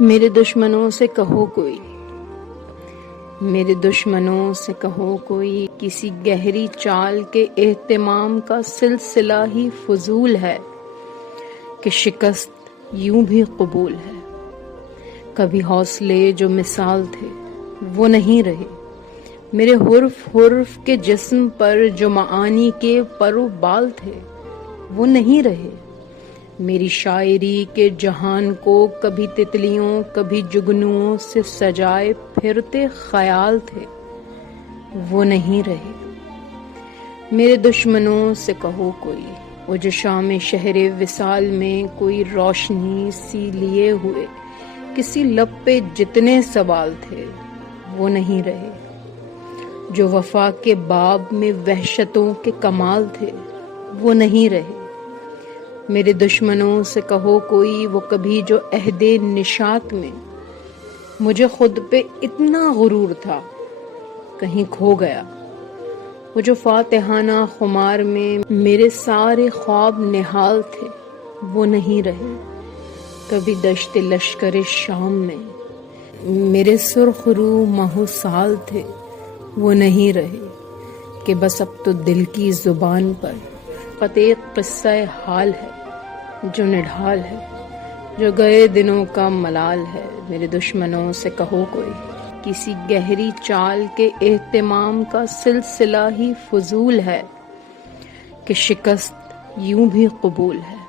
میرے دشمنوں سے کہو کوئی، میرے دشمنوں سے کہو کوئی، کسی گہری چال کے اہتمام کا سلسلہ ہی فضول ہے کہ شکست یوں بھی قبول ہے۔ کبھی حوصلے جو مثال تھے وہ نہیں رہے، میرے حرف حرف کے جسم پر جو معانی کے پر و بال تھے وہ نہیں رہے، میری شاعری کے جہان کو کبھی تتلیوں کبھی جگنوؤں سے سجائے پھرتے خیال تھے وہ نہیں رہے۔ میرے دشمنوں سے کہو کوئی، وہ جو شام شہر وصال میں کوئی روشنی سی لیے ہوئے کسی لب پہ جتنے سوال تھے وہ نہیں رہے، جو وفا کے باب میں وحشتوں کے کمال تھے وہ نہیں رہے۔ میرے دشمنوں سے کہو کوئی، وہ کبھی جو عہد نشاط میں مجھے خود پہ اتنا غرور تھا کہیں کھو گیا، وہ جو فاتحانہ خمار میں میرے سارے خواب نہال تھے وہ نہیں رہے۔ کبھی دشت لشکر شام میں میرے سرخ رو ماہ سال تھے وہ نہیں رہے، کہ بس اب تو دل کی زبان پر فقط ایک قصہ حال ہے جو نڈھال ہے، جو گئے دنوں کا ملال ہے۔ میرے دشمنوں سے کہو کوئی، کسی گہری چال کے اہتمام کا سلسلہ ہی فضول ہے کہ شکست یوں بھی قبول ہے۔